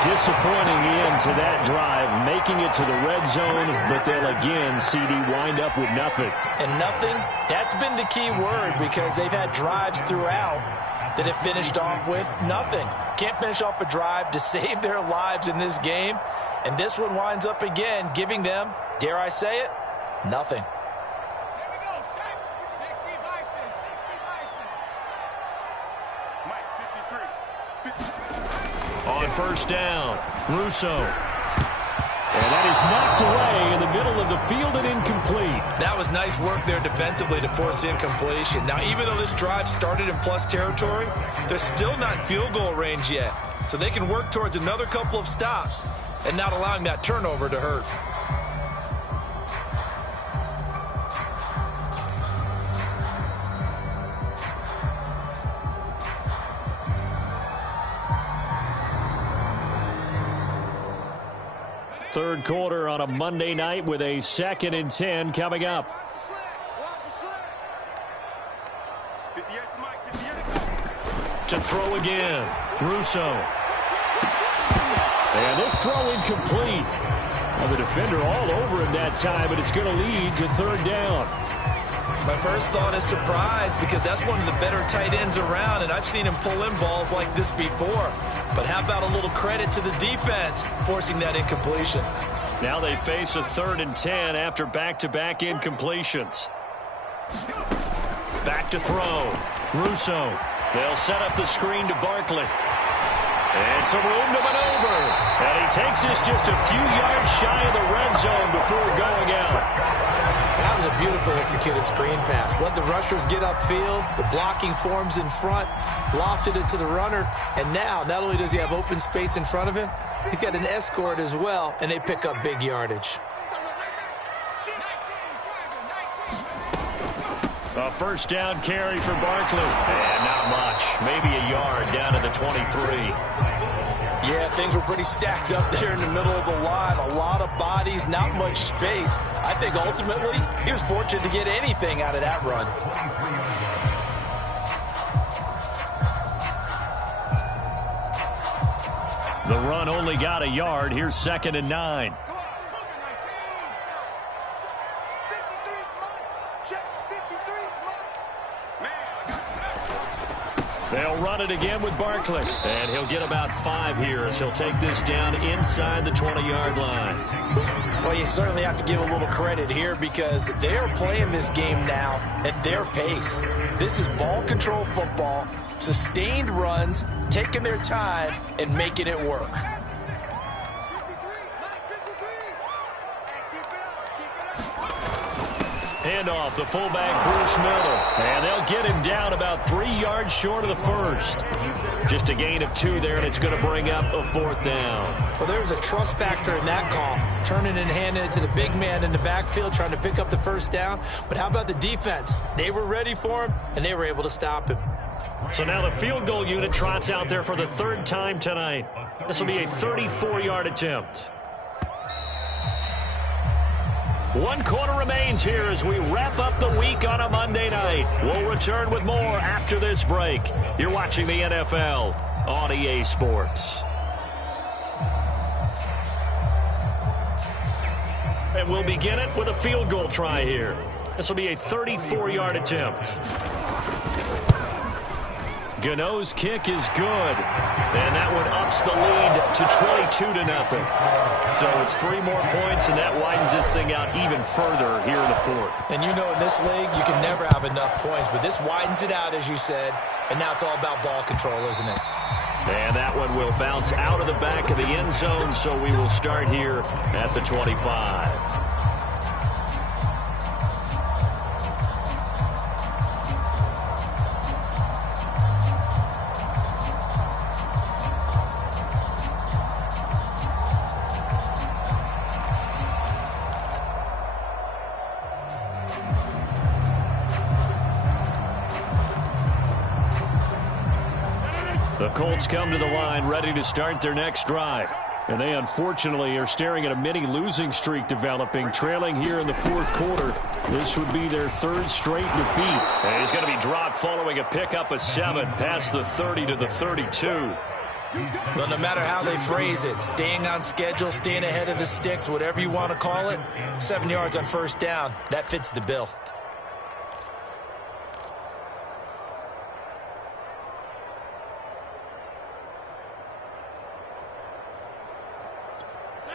Disappointing end to that drive, making it to the red zone, but they'll again, CD, wind up with nothing. And nothing, that's been the key word, because they've had drives throughout that have finished off with nothing. Can't finish off a drive to save their lives in this game. And this one winds up again, giving them, dare I say it, nothing. On first down, Russo. And that is knocked away in the middle of the field and incomplete. That was nice work there defensively to force incompletion. Now, even though this drive started in plus territory, they're still not in field goal range yet. So they can work towards another couple of stops and not allowing that turnover to hurt. Third quarter on a Monday night with a 2nd and 10 coming up. To throw again, Russo. And this throw incomplete. Well, the defender all over him that time, but it's going to lead to third down. My first thought is surprise, because that's one of the better tight ends around, and I've seen him pull in balls like this before. But how about a little credit to the defense forcing that incompletion? Now they face a 3rd and 10 after back-to-back incompletions. Back to throw. Russo. They'll set up the screen to Barkley. And some room to maneuver. And he takes this just a few yards shy of the red zone before going out. That was a beautifully executed screen pass. Let the rushers get upfield. The blocking forms in front. Lofted it to the runner. And now, not only does he have open space in front of him, he's got an escort as well, and they pick up big yardage. A first down carry for Barkley. And not much. Maybe a yard down to the 23. Yeah, things were pretty stacked up there in the middle of the line. A lot of bodies, not much space. I think ultimately he was fortunate to get anything out of that run. The run only got a yard. Here's 2nd and 9. They'll run it again with Barkley. And he'll get about 5 here as he'll take this down inside the 20-yard line. Well, you certainly have to give a little credit here, because they are playing this game now at their pace. This is ball control football, sustained runs, taking their time, and making it work. Handoff, the fullback, Bruce Miller. And they'll get him down about 3 yards short of the first. Just a gain of 2 there, and it's going to bring up a 4th down. Well, there was a trust factor in that call. Turning and handing it to the big man in the backfield, trying to pick up the first down. But how about the defense? They were ready for him, and they were able to stop him. So now the field goal unit trots out there for the 3rd time tonight. This will be a 34-yard attempt. 1 quarter remains here as we wrap up the week on a Monday night. We'll return with more after this break. You're watching the NFL on EA Sports. And we'll begin it with a field goal try here. This will be a 34-yard attempt. Gano's kick is good. And that one ups the lead to 22-0. So it's 3 more points, and that widens this thing out even further here in the 4th. And you know, in this league, you can never have enough points. But this widens it out, as you said. And now it's all about ball control, isn't it? And that one will bounce out of the back of the end zone, so we will start here at the 25. The Colts come to the line ready to start their next drive. And they unfortunately are staring at a mini losing streak developing, trailing here in the 4th quarter. This would be their 3rd straight defeat. And he's going to be dropped following a pickup of 7 past the 30 to the 32. Well, no matter how they phrase it, staying on schedule, staying ahead of the sticks, whatever you want to call it, 7 yards on first down, that fits the bill.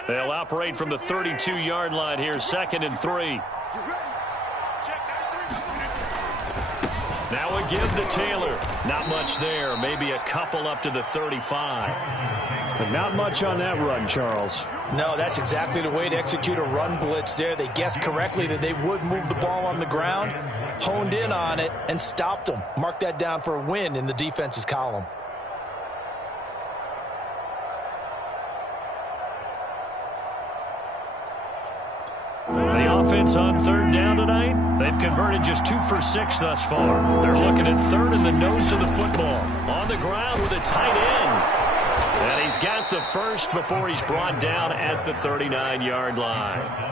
They'll operate from the 32-yard line here, 2nd and 3. Now a give to Taylor. Not much there. Maybe a couple up to the 35. But not much on that run, Charles. No, that's exactly the way to execute a run blitz there. They guessed correctly that they would move the ball on the ground, honed in on it, and stopped them. Mark that down for a win in the defense's column. The offense on 3rd down tonight, they've converted just 2 for 6 thus far. They're looking at 3rd in the nose of the football. On the ground with a tight end. And he's got the first before he's brought down at the 39-yard line.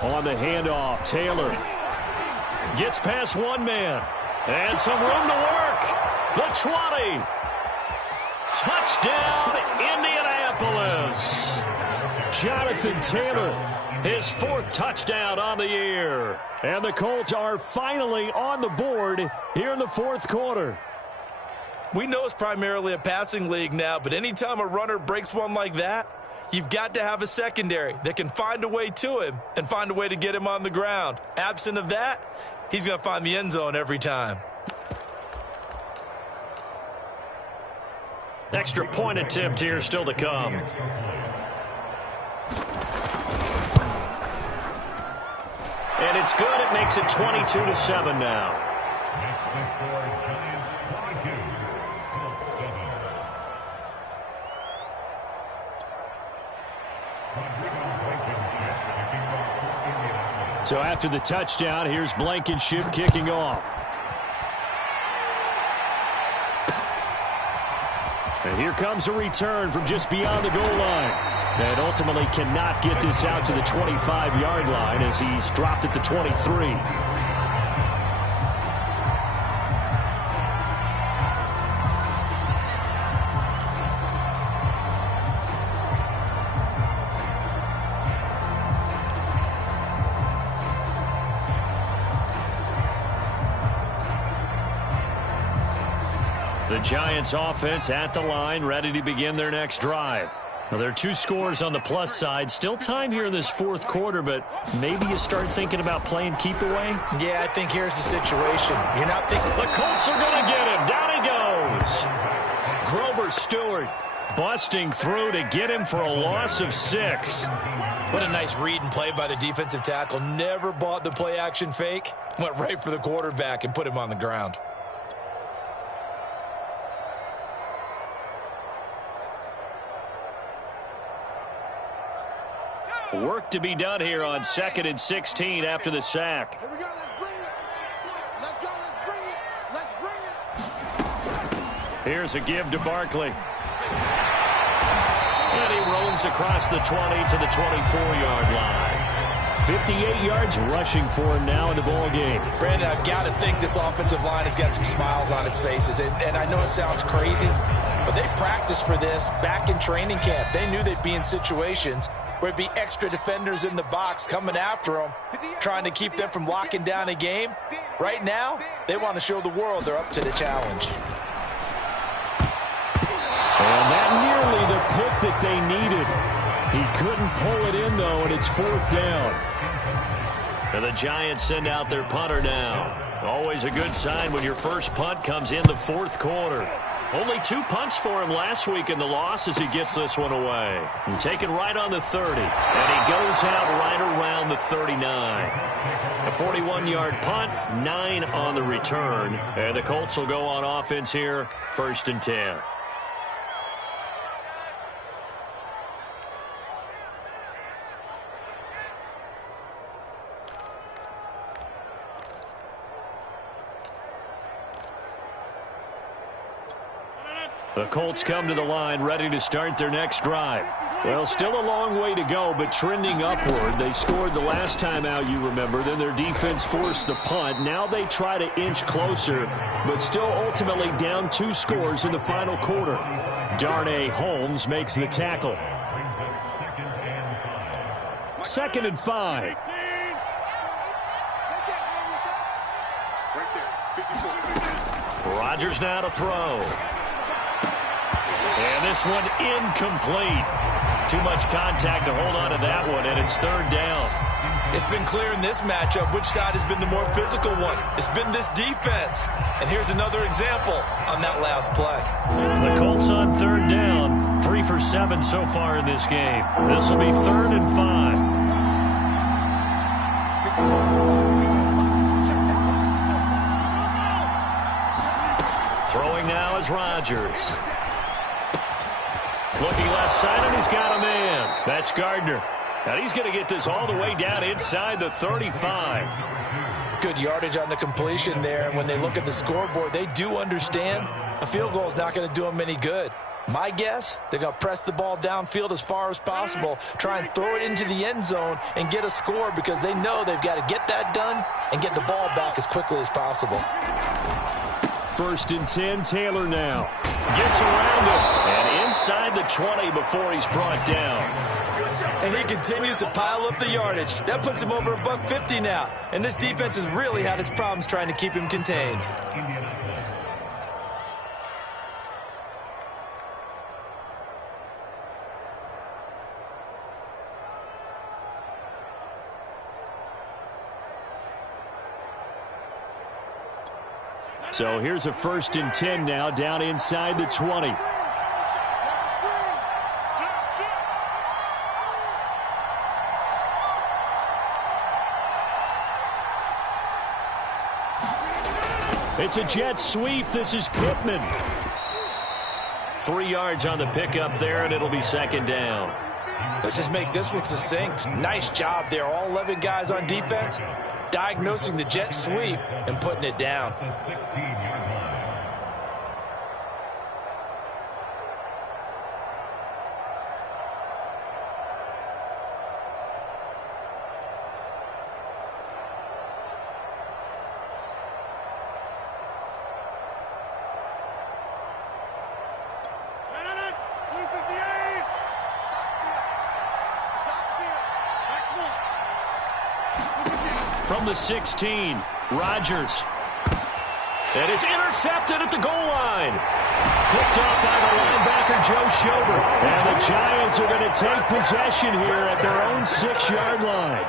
On the handoff, Taylor gets past one man. And some room to work. The 20. Touchdown, Indianapolis. Jonathan Taylor, his 4th touchdown on the year. And the Colts are finally on the board here in the 4th quarter. We know it's primarily a passing league now, but anytime a runner breaks one like that, you've got to have a secondary that can find a way to him and find a way to get him on the ground. Absent of that, he's going to find the end zone every time. Extra point attempt here still to come. And it's good. It makes it 22-7 now. So after the touchdown, here's Blankenship kicking off. And here comes a return from just beyond the goal line. And ultimately cannot get this out to the 25-yard line as he's dropped at the 23. The Giants offense at the line, ready to begin their next drive. Now, there are 2 scores on the plus side. Still time here in this 4th quarter, but maybe you start thinking about playing keep away? Yeah, I think here's the situation. You're not thinking... The Colts are going to get him. Down he goes. Grover Stewart busting through to get him for a loss of 6. What a nice read and play by the defensive tackle. Never bought the play-action fake. Went right for the quarterback and put him on the ground. Work to be done here on 2nd and 16 after the sack. Here we go. Let's bring it. Let's go. Let's bring it. Let's bring it. Here's a give to Barkley. And he roams across the 20 to the 24-yard line. 58 yards rushing for him now in the ball game. Brandon, I've got to think this offensive line has got some smiles on its faces. And I know it sounds crazy, but they practiced for this back in training camp. They knew they'd be in situations where it'd be extra defenders in the box coming after them, trying to keep them from locking down a game. Right now, they want to show the world they're up to the challenge. And that nearly the pick that they needed. He couldn't pull it in, though, and it's 4th down. And the Giants send out their punter now. Always a good sign when your first punt comes in the 4th quarter. Only 2 punts for him last week in the loss as he gets this one away. And taken right on the 30. And he goes out right around the 39. A 41-yard punt, 9 on the return. And the Colts will go on offense here, 1st and 10. The Colts come to the line ready to start their next drive. Well, still a long way to go, but trending upward. They scored the last time out, you remember. Then their defense forced the punt. Now they try to inch closer, but still ultimately down 2 scores in the final quarter. Darnay Holmes makes the tackle. 2nd and 5. Rodgers now to throw. And this one incomplete. Too much contact to hold on to that one, and it's 3rd down. It's been clear in this matchup which side has been the more physical one. It's been this defense. And here's another example on that last play. The Colts on 3rd down. 3 for 7 so far in this game. This will be 3rd and 5. Throwing now is Rodgers. Looking left side, and he's got a man. That's Gardner. And he's going to get this all the way down inside the 35. Good yardage on the completion there. And when they look at the scoreboard, they do understand a field goal is not going to do them any good. My guess, they're going to press the ball downfield as far as possible, try and throw it into the end zone and get a score because they know they've got to get that done and get the ball back as quickly as possible. 1st and 10, Taylor now. Gets around him and inside the 20 before he's brought down. And he continues to pile up the yardage. That puts him over $150 now. And this defense has really had its problems trying to keep him contained. So here's a 1st and 10 now down inside the 20. It's a jet sweep. This is Pittman. 3 yards on the pickup there, and it'll be 2nd down. Let's just make this one succinct. Nice job there. All 11 guys on defense diagnosing the jet sweep and putting it down. From the 16, Rodgers. And it's intercepted at the goal line. Picked off by the linebacker, Joe Schobert. And the Giants are going to take possession here at their own 6-yard line.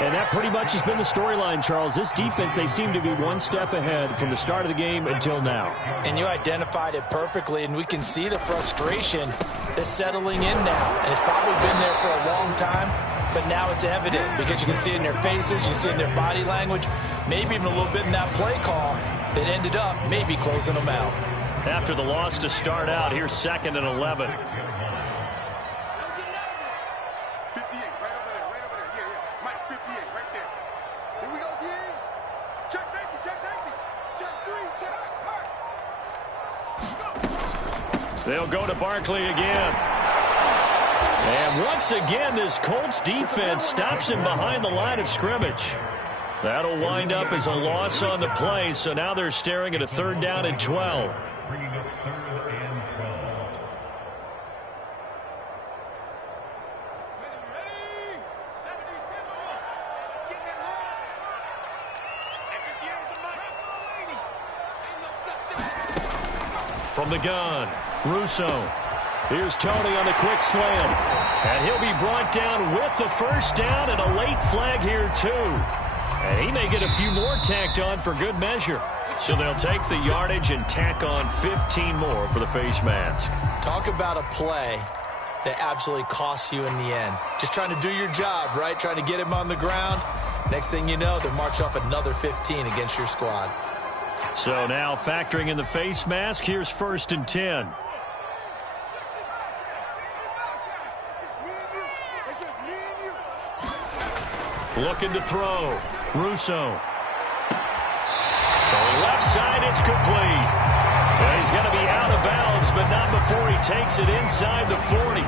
And that pretty much has been the storyline, Charles. This defense, they seem to be one step ahead from the start of the game until now. And you identified it perfectly, and we can see the frustration that's settling in now. And it's probably been there for a long time, but now it's evident because you can see it in their faces, you can see it in their body language, maybe even a little bit in that play call that ended up maybe closing them out. After the loss to start out, here's 2nd and 11. They'll go to Barkley again. And once again, this Colts defense stops him behind the line of scrimmage. That'll wind up as a loss on the play, so now they're staring at a 3rd down and 12. From the gun, Russo. Here's Tony on the quick slam. And he'll be brought down with the 1st down and a late flag here, too. And he may get a few more tacked on for good measure. So they'll take the yardage and tack on 15 more for the face mask. Talk about a play that absolutely costs you in the end. Just trying to do your job, right? Trying to get him on the ground. Next thing you know, they'll march off another 15 against your squad. So now factoring in the face mask, here's 1st and 10. Looking to throw. Russo. So left side, it's complete. Well, he's going to be out of bounds, but not before he takes it inside the 40.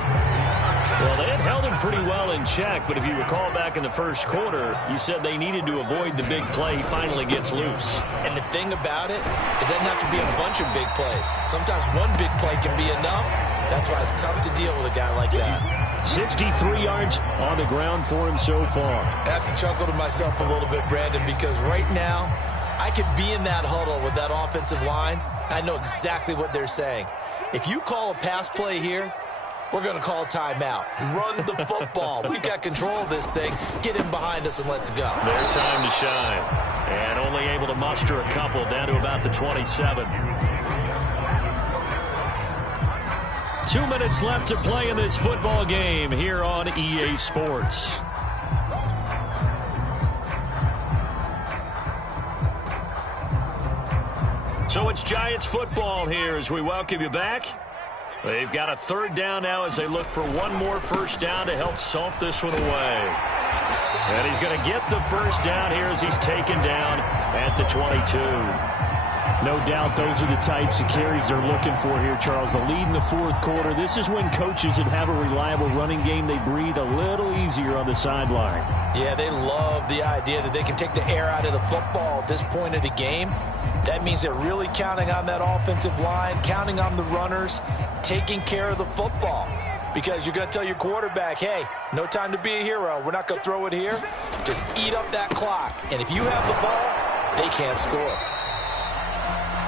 Well, they had held him pretty well in check, but if you recall back in the first quarter, you said they needed to avoid the big play. He finally gets loose. And the thing about it, it doesn't have to be a bunch of big plays. Sometimes one big play can be enough. That's why it's tough to deal with a guy like that. 63 yards on the ground for him so far. I have to chuckle to myself a little bit, Brandon, because right now I could be in that huddle with that offensive line. I know exactly what they're saying. If you call a pass play here, we're going to call a timeout. Run the football. We've got control of this thing. Get in behind us and let's go. Their time to shine. And only able to muster a couple down to about the 27. 2 minutes left to play in this football game here on EA Sports. So it's Giants football here as we welcome you back. They've got a third down now as they look for one more first down to help salt this one away. And he's going to get the first down here as he's taken down at the 22. No doubt those are the types of carries they're looking for here, Charles. The lead in the fourth quarter. This is when coaches that have a reliable running game, they breathe a little easier on the sideline. Yeah, they love the idea that they can take the air out of the football at this point of the game. That means they're really counting on that offensive line, counting on the runners, taking care of the football. Because you're going to tell your quarterback, hey, no time to be a hero. We're not going to throw it here. Just eat up that clock. And if you have the ball, they can't score.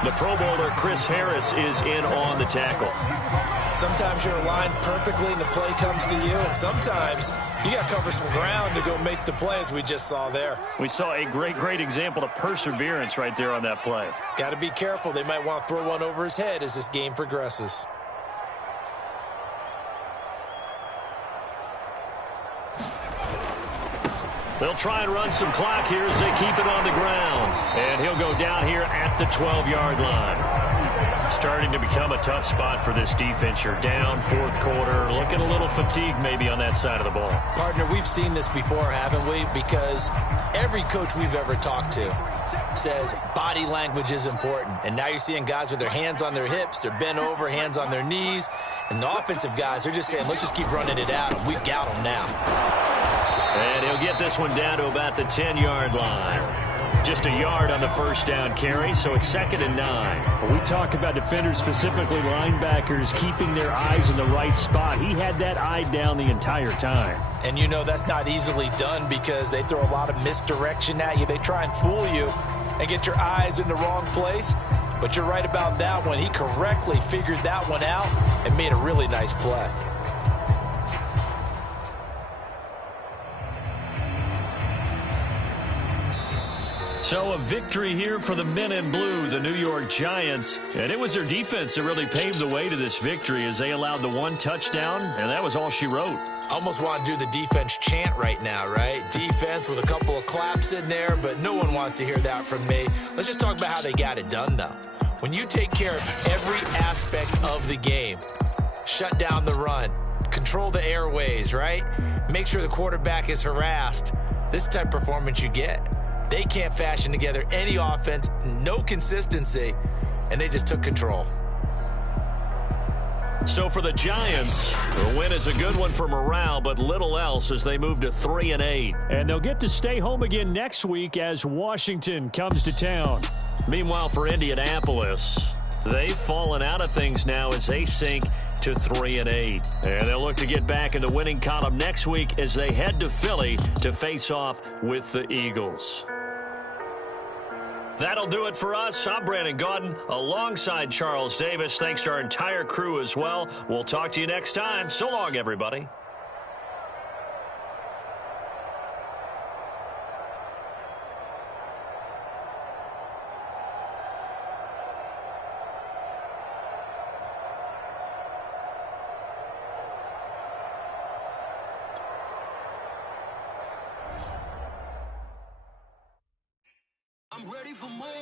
The Pro Bowler Chris Harris is in on the tackle. Sometimes you're aligned perfectly and the play comes to you, and sometimes you got to cover some ground to go make the play, as we just saw there. We saw a great example of perseverance right there on that play. Got to be careful. They might want to throw one over his head as this game progresses. They'll try and run some clock here as they keep it on the ground. And he'll go down here at the 12-yard line. Starting to become a tough spot for this defense. You're down fourth quarter, looking a little fatigued maybe on that side of the ball. Partner, we've seen this before, haven't we? Because every coach we've ever talked to says body language is important. And now you're seeing guys with their hands on their hips, they're bent over, hands on their knees. And the offensive guys, they're just saying, let's just keep running it out. We've got them now. And he'll get this one down to about the 10-yard line. Just a yard on the first down carry, so it's 2nd and 9. When we talk about defenders, specifically linebackers, keeping their eyes in the right spot. He had that eye down the entire time. And you know that's not easily done because they throw a lot of misdirection at you. They try and fool you and get your eyes in the wrong place. But you're right about that one. He correctly figured that one out and made a really nice play. So a victory here for the men in blue, the New York Giants. And it was their defense that really paved the way to this victory as they allowed the one touchdown, and that was all she wrote. Almost want to do the defense chant right now, right? Defense with a couple of claps in there, but no one wants to hear that from me. Let's just talk about how they got it done, though. When you take care of every aspect of the game, shut down the run, control the airways, right? Make sure the quarterback is harassed. This type of performance you get. They can't fashion together any offense, no consistency, and they just took control. So for the Giants, the win is a good one for morale, but little else as they move to 3-8. And they'll get to stay home again next week as Washington comes to town. Meanwhile, for Indianapolis, they've fallen out of things now as they sink to 3-8. And they'll look to get back in the winning column next week as they head to Philly to face off with the Eagles. That'll do it for us. I'm Brandon Gaudin alongside Charles Davis. Thanks to our entire crew as well. We'll talk to you next time. So long, everybody. I'm ready for more.